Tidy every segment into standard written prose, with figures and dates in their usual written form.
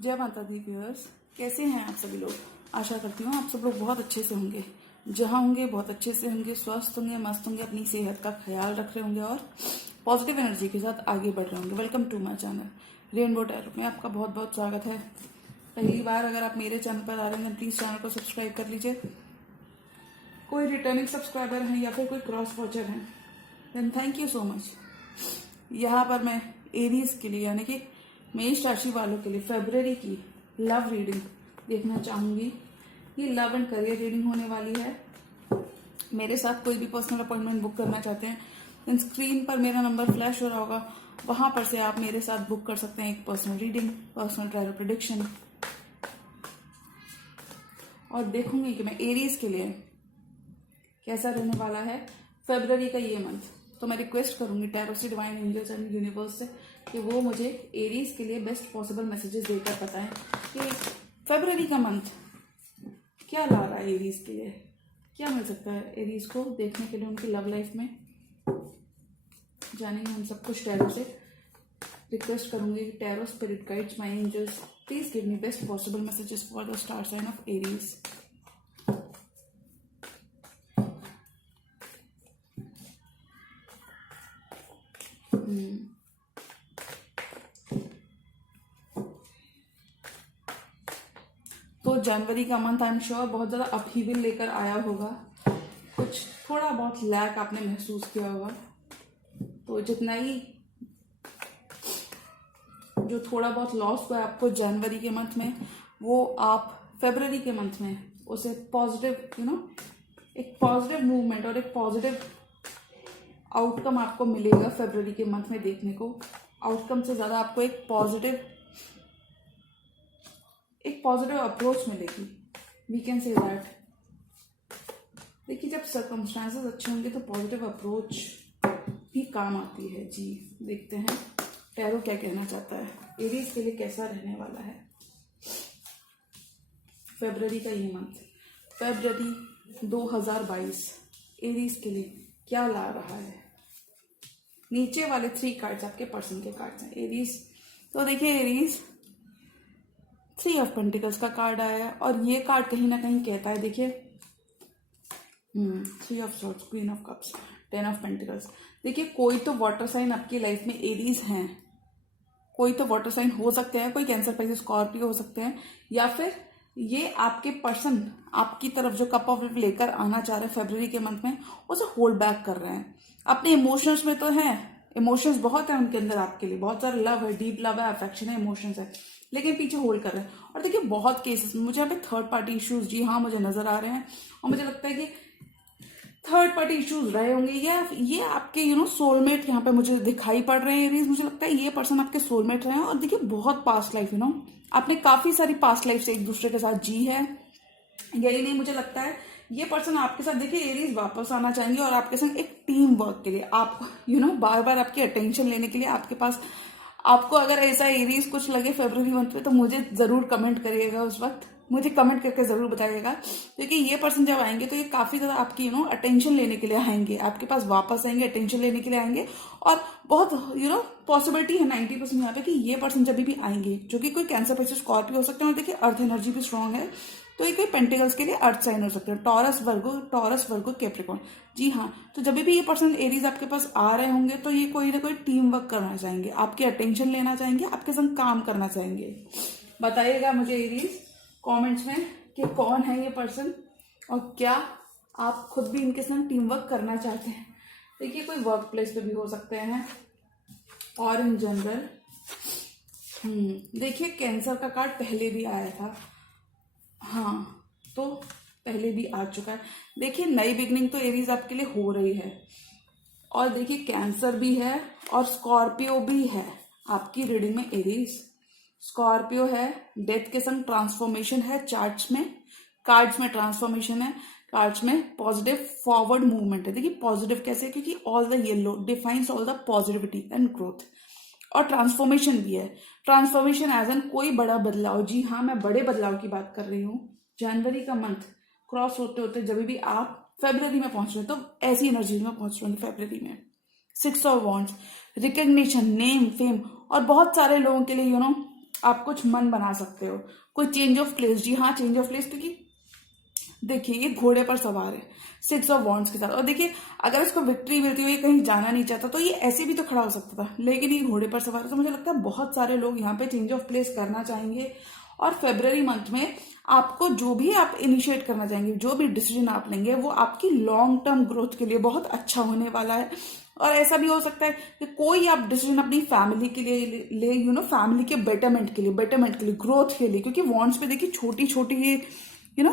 जय माता the viewers, कैसे हैं आप सभी लोग। आशा करती हूँ आप सब लोग बहुत अच्छे से होंगे, जहाँ होंगे बहुत अच्छे से होंगे, स्वस्थ होंगे, मस्त होंगे, अपनी सेहत का ख्याल रख रहे होंगे और पॉजिटिव एनर्जी के साथ आगे बढ़ रहे होंगे। Welcome to my channel rainbow tarot में आपका बहुत बहुत स्वागत है। पहली बार अगर आप मेरे चैनल पर आ रहे हैं प्लीज चैनल को सब्सक्राइब कर लीजिए। कोई रिटर्निंग सब्सक्राइबर हैं या फिर कोई क्रॉस वॉचर हैं then thank you so much. यहाँ पर मैं एरीज के लिए यानी कि मेष राशि वालों के लिए फरवरी की लव रीडिंग देखना चाहूंगी। ये लव एंड करियर रीडिंग होने वाली है। मेरे साथ कोई भी पर्सनल अपॉइंटमेंट बुक करना चाहते हैं देन स्क्रीन पर मेरा नंबर फ्लैश हो रहा होगा, वहां पर से आप मेरे साथ बुक कर सकते हैं एक personal reading, personal tarot prediction. और देखूंगी कि मैं एरीज के लिए कैसा रहने वाला है फरवरी का ये मंथ। तो मैं रिक्वेस्ट करूंगी टैरो से, डिवाइन एंजल्स एंड यूनिवर्स से कि वो मुझे एरीज के लिए बेस्ट पॉसिबल मैसेजेस देकर बताएं कि फरवरी का मंथ क्या ला रहा है एरीज के लिए, क्या मिल सकता है एरीज को देखने के लिए उनकी लव लाइफ में। जानेंगे हम सब कुछ टैरो से। रिक्वेस्ट करूंगी कि tarot spirit guides, my angels, please give me best possible messages for the star sign of Aries. तो जनवरी का मंथ आई एम श्योर बहुत ज्यादा अपहीविल लेकर आया होगा, कुछ थोड़ा बहुत लैक आपने महसूस किया होगा। तो जितना ही जो थोड़ा बहुत लॉस हुआ है आपको जनवरी के मंथ में, वो आप फरवरी के मंथ में उसे पॉजिटिव एक पॉजिटिव मूवमेंट और एक पॉजिटिव आउटकम आपको मिलेगा फरवरी के मंथ में देखने को। आउटकम से ज्यादा आपको एक पॉजिटिव अप्रोच मिलेगी, वी कैन से दैट। देखिए जब सर्कमस्टांसेस अच्छे होंगे तो पॉजिटिव अप्रोच भी काम आती है जी। देखते हैं टैरो क्या कहना चाहता है एरीज के लिए, कैसा रहने वाला है फरवरी का ये मंथ। फरवरी 2022 एरीज के लिए क्या ला रहा है। नीचे वाले 3 कार्ड्स आपके पर्सन के कार्ड्स हैं एरीज। तो देखिए एरीज 3 ऑफ पेंटिकल्स का कार्ड आया है और ये कार्ड कहीं ना कहीं कहता है, देखिए 3 of swords, queen of cups, 10 of pentacles. देखिए कोई तो वाटर साइन आपकी लाइफ में एरीज हैं, कोई तो वाटर साइन हो सकते हैं, कोई कैंसर, पाइसेस, स्कॉर्पियो हो सकते हैं, या फिर ये आपके पर्सन आपकी तरफ जो कप ऑफ लेकर आना चाह रहे हैं फरवरी के मंथ में उसे होल्ड बैक कर रहे हैं। अपने इमोशंस में तो हैं, इमोशंस बहुत है उनके अंदर आपके लिए, बहुत सारा लव है, डीप लव है, अफेक्शन है, इमोशंस है, लेकिन पीछे होल्ड कर रहे हैं। और देखिए बहुत केसेस में मुझे यहाँ पे थर्ड पार्टी इश्यूज, जी हाँ, मुझे नजर आ रहे हैं और मुझे लगता है कि थर्ड पार्टी इश्यूज रहे होंगे या ये आपके सोलमेट यहाँ पे मुझे दिखाई पड़ रहे हैं। मुझे लगता है ये पर्सन आपके सोलमेट रहे हैं और देखिए बहुत पास्ट लाइफ आपने काफी सारी पास्ट लाइफ से एक दूसरे के साथ जी है। यही नहीं, मुझे लगता है ये पर्सन आपके साथ देखिए एरीज वापस आना चाहेंगे और आपके संग एक टीम वर्क के लिए आप बार बार आपकी अटेंशन लेने के लिए आपके पास। आपको अगर ऐसा एरीज कुछ लगे फरवरी मंथ में तो मुझे जरूर कमेंट करिएगा, उस वक्त मुझे कमेंट करके जरूर बताइएगा, क्योंकि ये पर्सन जब आएंगे तो ये काफी ज्यादा आपकी अटेंशन लेने के लिए आएंगे, आपके पास वापस आएंगे, अटेंशन लेने के लिए आएंगे। और बहुत पॉसिबिलिटी है 90% यहाँ पे कि ये पर्सन जब भी आएंगे, जो कि कोई कैंसर, पैसे, स्कॉर्पियो हो सकते हैं, और देखिए अर्थ एनर्जी भी स्ट्रांग है, तो ये कोई पेंटिकल्स के लिए अर्थ साइन हो सकते हैं, टॉरस वर्गो कैप्रिकॉर्न। जी हाँ, तो जब भी ये पर्सन एरीज आपके पास आ रहे होंगे तो ये कोई ना कोई टीम वर्क करना चाहेंगे, आपकी अटेंशन लेना चाहेंगे, आपके संग काम करना चाहेंगे। बताइएगा मुझे एरीज कमेंट्स में कि कौन है ये पर्सन और क्या आप खुद भी इनके साथ टीम वर्क करना चाहते हैं। देखिए कोई वर्क प्लेस पे भी हो सकते हैं और इन जनरल देखिए कैंसर का कार्ड पहले भी आया था, हाँ तो पहले भी आ चुका है। देखिए नई बिगनिंग तो एरीज आपके लिए हो रही है और देखिए कैंसर भी है और स्कॉर्पियो भी है आपकी रीडिंग में एरीज। स्कॉर्पियो है, डेथ के संग ट्रांसफॉर्मेशन है चार्ट्स में, कार्ड्स में ट्रांसफॉर्मेशन है, कार्ड्स में पॉजिटिव फॉरवर्ड मूवमेंट है। देखिए पॉजिटिव कैसे, क्योंकि all the yellow defines all the positivity and growth, और ट्रांसफॉर्मेशन भी है। ट्रांसफॉर्मेशन एज एन कोई बड़ा बदलाव, जी हाँ मैं बड़े बदलाव की बात कर रही हूँ। जनवरी का मंथ क्रॉस होते होते जब भी आप फरवरी में पहुंच रहे हैं तो ऐसी एनर्जी में पहुंच रहे हैं फरवरी में। 6 of wands, recognition, name, fame, और बहुत सारे लोगों के लिए आप कुछ मन बना सकते हो, कोई चेंज ऑफ प्लेस। जी हाँ, चेंज ऑफ प्लेस, क्योंकि देखिए ये घोड़े पर सवार है 6 ऑफ वॉन्ड्स के साथ। और देखिए अगर इसको विक्ट्री मिलती हो, ये कहीं जाना नहीं चाहता, तो ये ऐसे भी तो खड़ा हो सकता था, लेकिन ये घोड़े पर सवार है। तो मुझे लगता है बहुत सारे लोग यहाँ पे चेंज ऑफ प्लेस करना चाहेंगे। और फेब्रवरी मंथ में आपको जो भी आप इनिशिएट करना चाहेंगे, जो भी डिसीजन आप लेंगे, वो आपकी लॉन्ग टर्म ग्रोथ के लिए बहुत अच्छा होने वाला है। और ऐसा भी हो सकता है कि कोई आप डिसीजन अपनी फैमिली के लिए ले, फैमिली के बेटरमेंट के लिए, ग्रोथ के लिए, क्योंकि वॉन्ड्स पे देखिए छोटी छोटी ये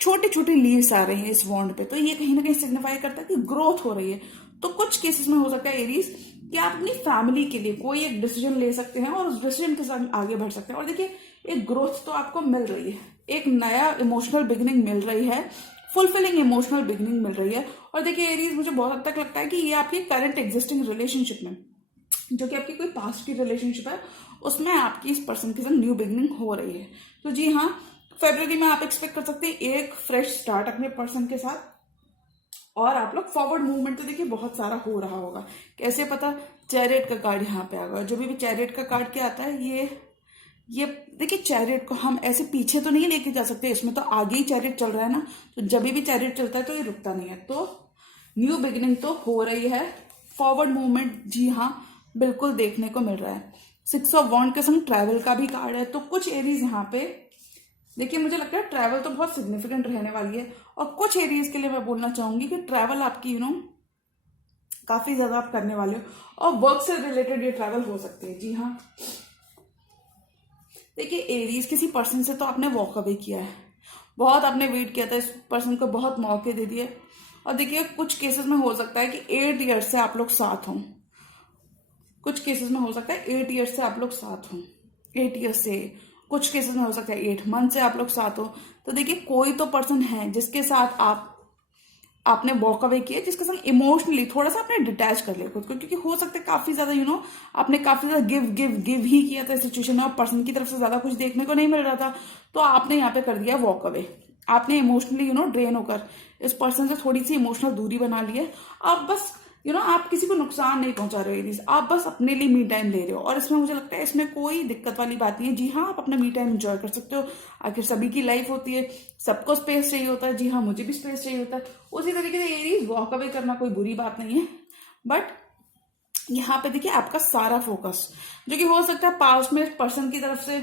छोटे छोटे लीव्स आ रहे हैं इस वॉन्ड पे, तो ये कहीं ना कहीं सिग्निफाई करता है कि ग्रोथ हो रही है। तो कुछ केसेस में हो सकता है एरीज कि आप अपनी फैमिली के लिए कोई एक डिसीजन ले सकते हैं और उस डिसीजन के साथ आगे बढ़ सकते हैं। और देखिए एक ग्रोथ तो आपको मिल रही है, एक नया इमोशनल बिगिनिंग मिल रही है, फुलफिलिंग इमोशनल बिगिनिंग मिल रही है। और देखिए एरीज, मुझे बहुत हद तक लगता है कि ये आपकी करंट एग्जिस्टिंग रिलेशनशिप में, जो कि आपकी कोई पास्ट की रिलेशनशिप है, उसमें आपकी इस पर्सन के साथ न्यू बिगिनिंग हो रही है। तो जी हाँ, फरवरी में आप एक्सपेक्ट कर सकते हैं एक फ्रेश स्टार्ट अपने पर्सन के साथ। और आप लोग फॉरवर्ड मूवमेंट तो देखिए बहुत सारा हो रहा होगा। कैसे पता? चैरियट का कार्ड यहाँ पे आ गया। जो भी चैरियट का कार्ड क्या आता है, ये देखिए चैरियट को हम ऐसे पीछे तो नहीं लेके जा सकते, इसमें तो आगे ही चैरियट चल रहा है ना। तो जब भी चैरियट चलता है तो ये रुकता नहीं है। तो न्यू बिगिनिंग तो हो रही है, फॉरवर्ड मूवमेंट जी हाँ बिल्कुल देखने को मिल रहा है। 6 ऑफ वॉन्ड के संग ट्रैवल का भी कार्ड है। तो कुछ एरीज यहाँ पे देखिए, मुझे लगता है ट्रैवल तो बहुत सिग्निफिकेंट रहने वाली है। और कुछ एरियाज के लिए मैं बोलना चाहूंगी कि ट्रैवल आपकी काफी ज्यादा आप करने वाले हो, और वर्क से रिलेटेड ये ट्रैवल हो सकती है। जी हाँ, देखिए एरीज, किसी पर्सन से तो आपने वॉक अवे किया है, बहुत आपने वेट किया था, इस पर्सन को बहुत मौके दे दिए। और देखिए कुछ केसेस में हो सकता है कि 8 ईयर्स से आप लोग साथ हों, कुछ केसेस में हो सकता है 8 ईयर्स से आप लोग साथ हों, 8 ईयर्स से, कुछ केसेस में हो सकता है 8 मंथ से आप लोग साथ हो। तो देखिए कोई तो पर्सन है जिसके साथ आपने वॉक अवे किया, जिसके साथ इमोशनली थोड़ा सा आपने डिटैच कर लिया खुद को, क्योंकि हो सकता है काफी ज्यादा आपने काफी ज्यादा गिव ही किया था सिचुएशन में, और पर्सन की तरफ से ज्यादा कुछ देखने को नहीं मिल रहा था। तो आपने यहाँ पे कर दिया वॉक अवे, आपने इमोशनली ड्रेन होकर इस पर्सन से थोड़ी सी इमोशनल दूरी बना ली है। आप बस आप किसी को नुकसान नहीं पहुंचा रहे हो, आप बस अपने लिए मी टाइम ले रहे हो। और इसमें मुझे लगता है इसमें कोई दिक्कत वाली बात नहीं है। जी हाँ, आप अपना मी टाइम एंजॉय कर सकते हो, आखिर सभी की लाइफ होती है, सबको स्पेस चाहिए होता है। जी हाँ, मुझे भी स्पेस चाहिए होता है। उसी तरीके से एरीज वॉक अवे करना कोई बुरी बात नहीं है, बट यहाँ पे देखिए आपका सारा फोकस, जो कि हो सकता है पास्ट में इस पर्सन की तरफ से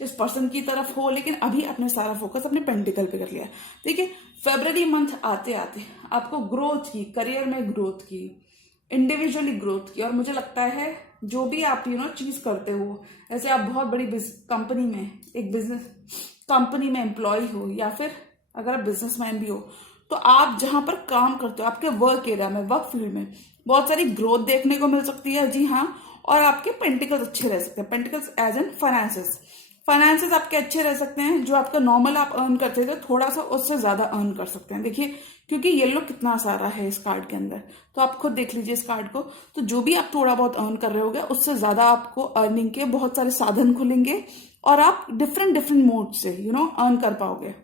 इस पर्सन की तरफ हो, लेकिन अभी आपने सारा फोकस अपने पेंटिकल पे कर लिया। देखिए फरवरी मंथ आते आते आपको ग्रोथ की, करियर में ग्रोथ की, इंडिविजुअली ग्रोथ की। और मुझे लगता है जो भी आप चीज करते हो, जैसे आप बहुत बड़ी कंपनी में, एक बिजनेस कंपनी में एम्प्लॉय हो, या फिर अगर आप बिजनेसमैन भी हो, तो आप जहां पर काम करते हो, आपके वर्क एरिया में, वर्क फील्ड में बहुत सारी ग्रोथ देखने को मिल सकती है। जी हाँ, और आपके पेंटिकल्स अच्छे रह सकते हैं, पेंटिकल्स एज एन फाइनेंसेस आपके अच्छे रह सकते हैं। जो आपका नॉर्मल आप अर्न करते थे थोड़ा सा उससे ज्यादा अर्न कर सकते हैं। देखिए क्योंकि येलो कितना सारा है इस कार्ड के अंदर, तो आप खुद देख लीजिए इस कार्ड को। तो जो भी आप थोड़ा बहुत अर्न कर रहे होगे, उससे ज्यादा आपको अर्निंग के बहुत सारे साधन खुलेंगे, और आप डिफरेंट मोड से अर्न कर पाओगे।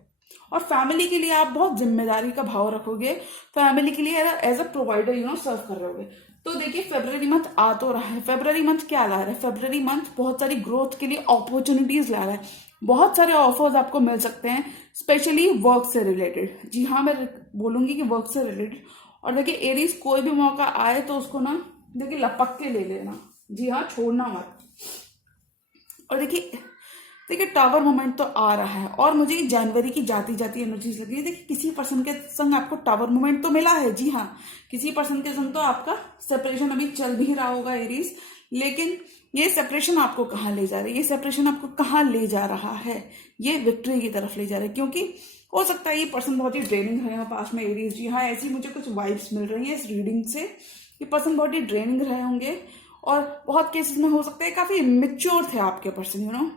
और फैमिली के लिए आप बहुत जिम्मेदारी का भाव रखोगे, फैमिली के लिए एज अ प्रोवाइडर सर्व कर रहे होगे। तो देखिए फरवरी मंथ आ तो रहा है। फरवरी मंथ क्या ला रहा है? फरवरी मंथ बहुत सारी ग्रोथ के लिए अपॉर्चुनिटीज ला रहा है, बहुत सारे ऑफर्स आपको मिल सकते हैं, स्पेशली वर्क से रिलेटेड। जी हाँ, मैं बोलूंगी कि वर्क से रिलेटेड। और देखिए एरीज, कोई भी मौका आए तो उसको देखिए लपक के ले लेना। जी हाँ, छोड़ना मत। और देखिए टावर मोमेंट तो आ रहा है, और मुझे जनवरी की जाती जाती एनर्जीज लग रही है। देखिए किसी पर्सन के संग आपको टावर मोमेंट तो मिला है। जी हाँ, किसी पर्सन के संग तो आपका सेपरेशन अभी चल भी रहा होगा एरीज, लेकिन ये सेपरेशन आपको कहाँ ले जा रही है? ये सेपरेशन आपको कहाँ ले जा रहा है? ये विक्ट्री की तरफ ले जा रहा है, क्योंकि हो सकता है ये पर्सन बहुत ही ड्रेनिंग रहे हो पास में एरीज। जी हाँ, ऐसी मुझे कुछ वाइब्स मिल रही है इस रीडिंग से। ये पर्सन बहुत ही ड्रेनिंग रहे होंगे, और बहुत केसेस में हो सकता है काफी इमेच्योर थे आपके person.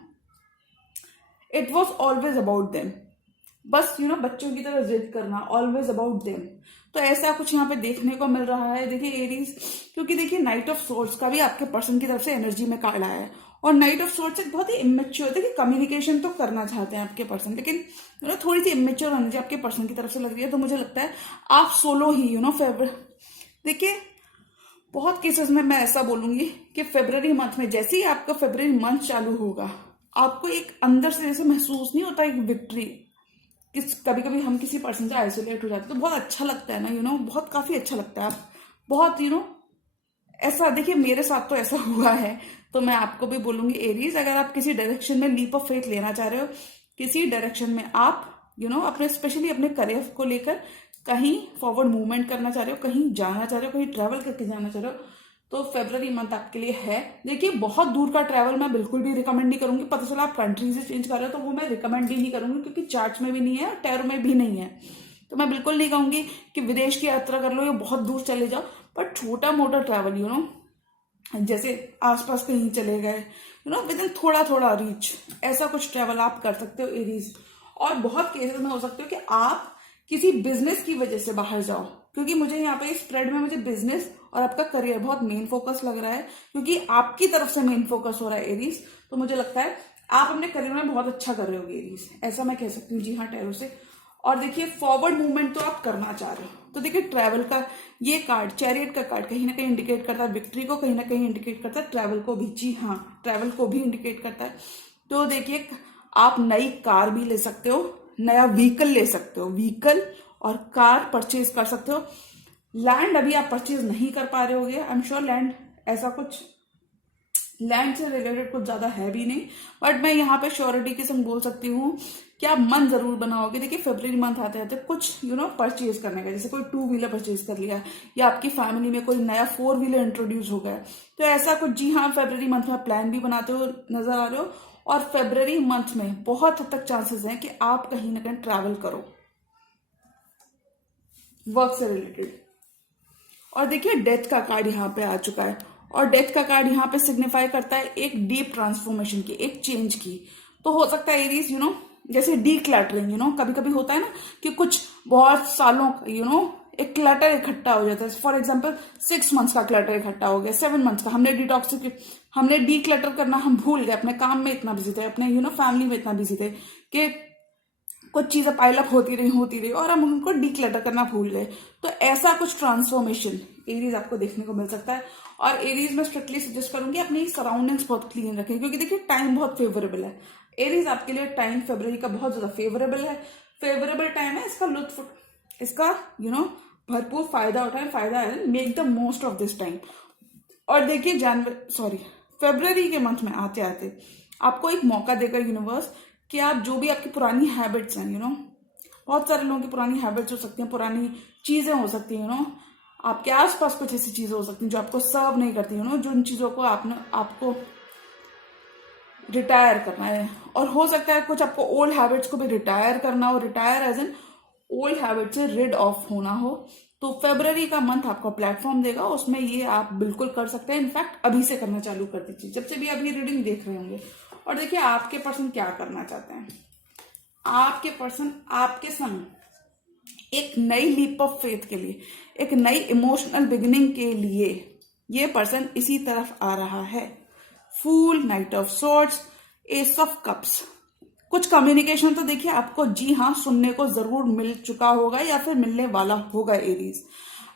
It was always about them, बस बच्चों की तरह जिद करना, ऑलवेज अबाउट देम। तो ऐसा कुछ यहाँ पे देखने को मिल रहा है। देखिए एरीज, क्योंकि देखिए नाइट ऑफ सोर्ड्स का भी आपके पर्सन की तरफ से एनर्जी में कार्ड आया है, और नाइट ऑफ सोर्ड्स एक बहुत ही इमेच्योर, देखिए कम्युनिकेशन तो करना चाहते हैं आपके पर्सन, लेकिन थोड़ी सी इमेच्योर एनर्जी आपके पर्सन की तरफ से लग रही है। तो मुझे लगता है आप सोलो ही देखिए बहुत केसेस में मैं ऐसा बोलूंगी कि फरवरी मंथ में, जैसे ही आपका फरवरी मंथ चालू होगा, आपको एक अंदर से जैसे महसूस नहीं होता एक विक्ट्री, कभी कभी हम किसी पर्सन से आइसोलेट हो जाते हैं तो बहुत अच्छा लगता है ना, बहुत काफी अच्छा लगता है। आप बहुत ऐसा देखिए, मेरे साथ तो ऐसा हुआ है, तो मैं आपको भी बोलूंगी एरीज, अगर आप किसी डायरेक्शन में लीप ऑफ फेथ लेना चाह रहे हो, किसी डायरेक्शन में आप अपने स्पेशली अपने करियर को लेकर कहीं फॉरवर्ड मूवमेंट करना चाह रहे हो, कहीं जाना चाह रहे हो, कहीं ट्रैवल करके जाना चाह रहे हो, तो फेब्रवरी मंथ आपके लिए है। देखिए, बहुत दूर का ट्रैवल मैं बिल्कुल भी रिकमेंड नहीं करूंगी। पता चला आप कंट्रीज चेंज कर रहे हो तो वो मैं रिकमेंड ही नहीं करूंगी, क्योंकि चार्ट्स में भी नहीं है और टैरो में भी नहीं है। तो मैं बिल्कुल नहीं कहूंगी कि विदेश की यात्रा कर लो या बहुत दूर चले जाओ, बट छोटा मोटा ट्रैवल जैसे आसपास कहीं चले गए, विद इन थोड़ा थोड़ा रीच, ऐसा कुछ ट्रैवल आप कर सकते हो एरीज। और बहुत केसेस में हो सकते हो कि आप किसी बिजनेस की वजह से बाहर जाओ, क्योंकि मुझे यहाँ पे स्प्रेड में मुझे बिजनेस और आपका करियर बहुत मेन फोकस लग रहा है, क्योंकि आपकी तरफ से मेन फोकस हो रहा है एरीज। तो मुझे लगता है आप अपने करियर में बहुत अच्छा कर रहे हो एरीज, ऐसा मैं कह सकती हूँ। जी हाँ, टैरो से। और देखिए, फॉरवर्ड मूवमेंट तो आप करना चाह रहे हो, तो देखिए ट्रैवल का ये कार्ड, चैरियट का कार्ड, कहीं ना कहीं इंडिकेट करता है विक्ट्री को, कहीं ना कहीं इंडिकेट करता है ट्रैवल को भी। जी हाँ, ट्रैवल को भी इंडिकेट करता है। तो देखिए, आप नई कार भी ले सकते हो, नया व्हीकल ले सकते हो, व्हीकल और कार परचेज कर सकते हो। लैंड अभी आप परचेज नहीं कर पा रहे होगे, आई एम श्योर लैंड, ऐसा कुछ लैंड से रिलेटेड कुछ ज्यादा है भी नहीं, बट मैं यहाँ पे श्योरिटी के संग बोल सकती हूँ कि आप मन जरूर बनाओगे। देखिए, फरवरी मंथ आते आते कुछ परचेज करने का, जैसे कोई 2 व्हीलर परचेज कर लिया, या आपकी फैमिली में कोई नया 4 व्हीलर इंट्रोड्यूस हो गया, तो ऐसा कुछ, जी हाँ, फरवरी मंथ में प्लान भी बनाते हो नजर आ रहे हो। और फरवरी मंथ में बहुत हद तक चांसेस हैं कि आप कहीं ना कहीं ट्रैवल करो वर्क से रिलेटेड। और देखिए, डेथ का कार्ड यहाँ पे आ चुका है, और डेथ का कार्ड यहाँ पे सिग्निफाई करता है एक डीप ट्रांसफॉर्मेशन की, एक चेंज की। तो हो सकता है एरीज जैसे डी क्लटरिंग, कभी कभी होता है ना कि कुछ बहुत सालों एक क्लटर इकट्ठा हो जाता है। फॉर एग्जाम्पल 6 मंथ्स का क्लटर इकट्ठा हो गया, 7 मंथ्स का, हमने डी क्लटर करना हम भूल गए, अपने काम में इतना बिजी थे, अपने फैमिली में इतना बिजी थे कि कुछ चीजें पाइलअप होती रही और हम उनको डीक्लटर करना भूल गए। तो ऐसा कुछ ट्रांसफॉर्मेशन एरीज आपको देखने को मिल सकता है। और एरीज में स्ट्रिक्टली सजेस्ट करूंगी अपनी सराउंडिंग्स बहुत क्लीन रखें, क्योंकि देखिए टाइम बहुत फेवरेबल है एरीज आपके लिए। टाइम फरवरी का बहुत ज्यादा फेवरेबल टाइम है, इसका लुत्फ, इसका भरपूर फायदा उठाएं, फायदा है, make the most of this time. और देखिए फरवरी के मंथ में आते आते आपको एक मौका देकर यूनिवर्स कि आप जो भी आपकी पुरानी हैबिट्स हैं, बहुत सारे लोगों की पुरानी हैबिट्स हो सकती हैं, पुरानी चीजें हो सकती हैं, आपके आसपास कुछ ऐसी चीजें हो सकती हैं जो आपको सर्व नहीं करती, जो इन चीजों को आपको रिटायर करना है। और हो सकता है कुछ आपको ओल्ड हैबिट्स को भी रिटायर करना हो, retire as an old habit से रिड ऑफ होना हो। तो फरवरी का मंथ आपको प्लेटफॉर्म देगा, उसमें ये आप बिल्कुल कर सकते हैं। इनफैक्ट अभी से करना चालू कर दीजिए, जब से भी अभी रीडिंग देख रहे होंगे। और देखिए, आपके पर्सन क्या करना चाहते हैं। आपके पर्सन आपके संग एक नई लीप ऑफ फेथ के लिए, एक नई इमोशनल बिगिनिंग के लिए ये पर्सन इसी तरफ आ रहा है। Fool, knight of swords, ace of cups. कुछ कम्युनिकेशन तो देखिए आपको, जी हाँ, सुनने को जरूर मिल चुका होगा या फिर मिलने वाला होगा एरीज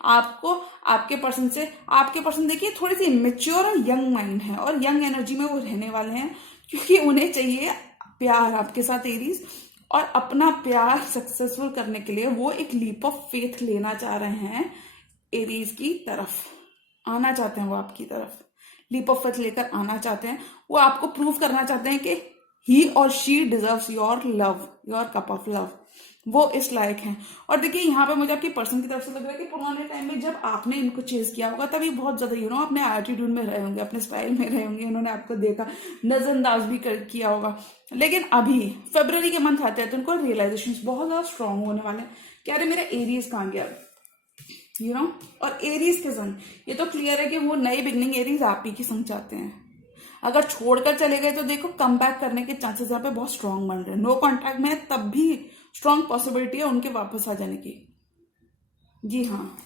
आपको। आपके पर्सन देखिए थोड़ी सी इमेच्योर और यंग माइंड है, और यंग एनर्जी में वो रहने वाले हैं, क्योंकि उन्हें चाहिए प्यार आपके साथ एरीज। और अपना प्यार सक्सेसफुल करने के लिए वो एक लीप ऑफ फेथ लेना चाह रहे हैं, एरीज की तरफ आना चाहते हैं, वो आपकी तरफ लीप ऑफ फेथ लेकर आना चाहते हैं। वो आपको प्रूव करना चाहते हैं कि ही और she deserves your love, your cup of love, वो इस लायक हैं। और देखिए, यहाँ पे मुझे आपकी पर्सन की तरफ से लग रहा है कि पुराने टाइम में जब आपने इनको चेज किया होगा तभी बहुत ज्यादा अपने एटीट्यूड में रहे होंगे, अपने स्टाइल में रहे होंगे, उन्होंने आपको देखा, नजरअंदाज भी किया होगा। लेकिन अभी फरवरी के मंथ आते हैं तो उनको रियलाइजेशन बहुत ज्यादा स्ट्रांग होने वाले हैं कि अरे मेरा एरीज कहाँ गया, और एरीज के संग ये तो क्लियर है कि वो नई बिगनिंग एरीज आप ही की संग चाहते हैं। अगर छोड़कर चले गए तो देखो कम बैक करने के चांसेस यहाँ पे बहुत स्ट्रांग बन रहे हैं। नो कॉन्टैक्ट में है तब भी स्ट्रांग पॉसिबिलिटी है उनके वापस आ जाने की। जी हाँ,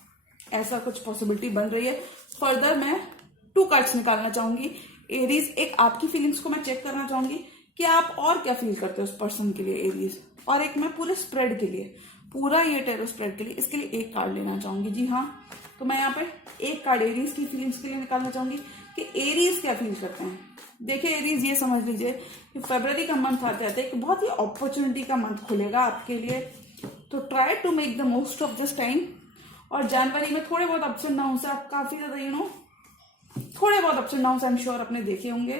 ऐसा कुछ पॉसिबिलिटी बन रही है। फर्दर मैं 2 कार्ड्स निकालना चाहूंगी एरीज। एक आपकी फीलिंग्स को मैं चेक करना चाहूंगी कि आप और क्या फील करते हो उस पर्सन के लिए एरीज, और एक मैं पूरे स्प्रेड के लिए, पूरा ये टैरो स्प्रेड के लिए, इसके लिए एक कार्ड लेना चाहूंगी। जी हाँ, तो मैं यहाँ पे एक कार्ड एरीज की फीलिंग्स के लिए निकालना चाहूंगी कि एरीज क्या फील करते हैं। देखिए एरीज, ये समझ लीजिए कि फरवरी का मंथ आते आते एक बहुत ही अपॉर्चुनिटी का मंथ खुलेगा आपके लिए, तो try to make the most of this time. और जनवरी में थोड़े बहुत अप्स एंड डाउन से आप काफी ज्यादा थोड़े बहुत ups and down I am sure अपने देखे होंगे,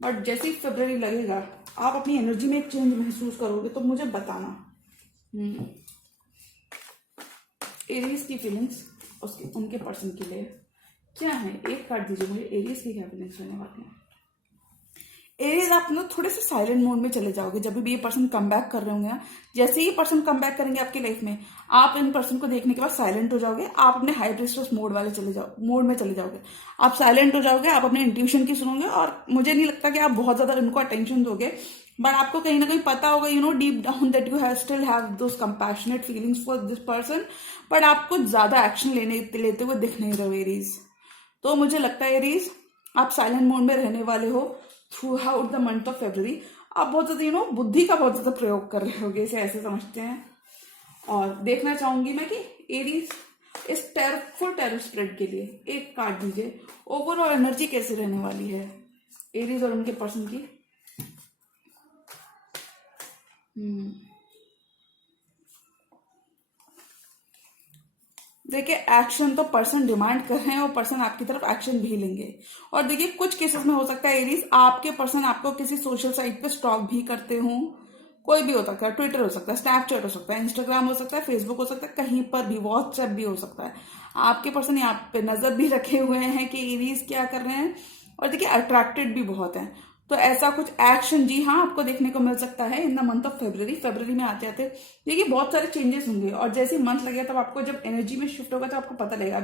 बट जैसे ही फरवरी लगेगा आप अपनी एनर्जी में एक चेंज महसूस करोगे तो मुझे बताना। एरीज की फीलिंग्स उसके उनके पर्सन के लिए क्या है, एक कार्ड दीजिए मुझे, एरीज की क्या फीलिंग्स रहने वाली हैं। एरीज आप ना थोड़े से साइलेंट मोड में चले जाओगे जब भी ये पर्सन कम बैक कर रहे होंगे ना। जैसे ही पर्सन कम बैक करेंगे आपकी लाइफ में, आप इन पर्सन को देखने के बाद साइलेंट हो जाओगे, आप अपने हाई प्रिस्टेस मोड में चले जाओगे, आप साइलेंट हो जाओगे, आप अपने इंट्यूशन की सुनोगे, और मुझे नहीं लगता कि आप बहुत ज्यादा इनको अटेंशन दोगे, बट आपको कहीं ना कहीं पता होगा deep down that you still have those compassionate feelings for this person, but आप कुछ ज्यादा एक्शन लेते हुए दिख नहीं रहे हो एरीज। तो मुझे लगता है एरीज आप साइलेंट मोड में रहने वाले हो through out the month of February. आप बहुत ज्यादा बुद्धि का बहुत ज्यादा प्रयोग कर रहे होगे, इसे ऐसे समझते हैं। और देखना चाहूंगी मैं कि एरीज इस फुल टेरर स्प्रेड के लिए एक कार्ड दीजिए, ओवरऑल एनर्जी कैसे रहने वाली है एरीज और उनके पर्सन की। देखिए एक्शन तो पर्सन डिमांड कर रहे हैं और पर्सन आपकी तरफ एक्शन भी लेंगे। और देखिए कुछ केसेस में हो सकता है एरीज आपके पर्सन आपको किसी सोशल साइट पे स्टॉक भी करते हों, कोई भी हो सकता है, ट्विटर हो सकता है, स्नैपचैट हो सकता है, इंस्टाग्राम हो सकता है, फेसबुक हो सकता है, कहीं पर भी, व्हाट्सएप भी हो सकता है। आपके पर्सन यहाँ पे नजर भी रखे हुए हैं कि एरीज क्या कर रहे हैं, और देखिए अट्रैक्टेड भी बहुत है। तो ऐसा कुछ एक्शन जी हाँ आपको देखने को मिल सकता है in the month of February में आते आते। देखिए बहुत सारे चेंजेस होंगे, और जैसे मंथ लगेगा तब आपको जब एनर्जी में शिफ्ट होगा तो आपको पता लगेगा।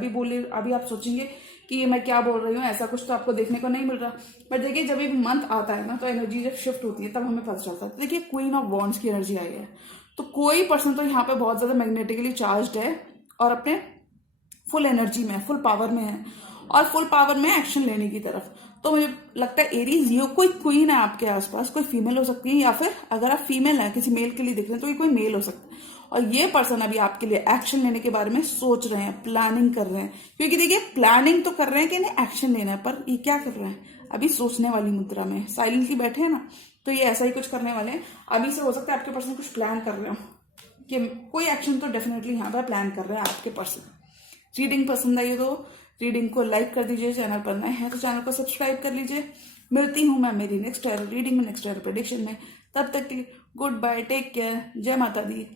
अभी आप सोचेंगे कि ये मैं क्या बोल रही हूँ, ऐसा कुछ तो आपको देखने को नहीं मिल रहा, बट देखिए जब भी मंथ आता है ना तो एनर्जी जब शिफ्ट होती है तब हमें पता चलता है। तो देखिए क्वीन ऑफ वॉन्ड्स की एनर्जी आई है, तो कोई पर्सन तो यहाँ पे बहुत ज्यादा मैग्नेटिकली चार्ज है और अपने फुल एनर्जी में, फुल पावर में है, और फुल पावर में एक्शन लेने की तरफ। तो मुझे लगता है एरीज ये कोई क्वीन है आपके आसपास, कोई फीमेल हो सकती है, या फिर अगर आप फीमेल है किसी मेल के लिए दिख रहे हैं तो ये कोई मेल हो सकता है। और ये पर्सन अभी आपके लिए एक्शन लेने के बारे में सोच रहे हैं, प्लानिंग कर रहे हैं, क्योंकि देखिए प्लानिंग तो कर रहे हैं कि इन्हें एक्शन लेना है, पर ये क्या कर रहे हैं अभी सोचने वाली मुद्रा में साइलेंटली बैठे हैं ना, तो ये ऐसा ही कुछ करने वाले हैं। अभी से हो सकता है आपके पर्सन कुछ प्लान कर रहे हो कि कोई एक्शन तो डेफिनेटली यहाँ पर प्लान कर रहे हैं आपके पर्सन। रीडिंग पसंद आई तो रीडिंग को लाइक कर दीजिए, चैनल पर नए हैं तो चैनल को सब्सक्राइब कर लीजिए। मिलती हूँ मैं मेरी नेक्स्ट रीडिंग में, नेक्स्ट प्रेडिक्शन में। तब तक के लिए गुड बाय, टेक केयर, जय माता दी।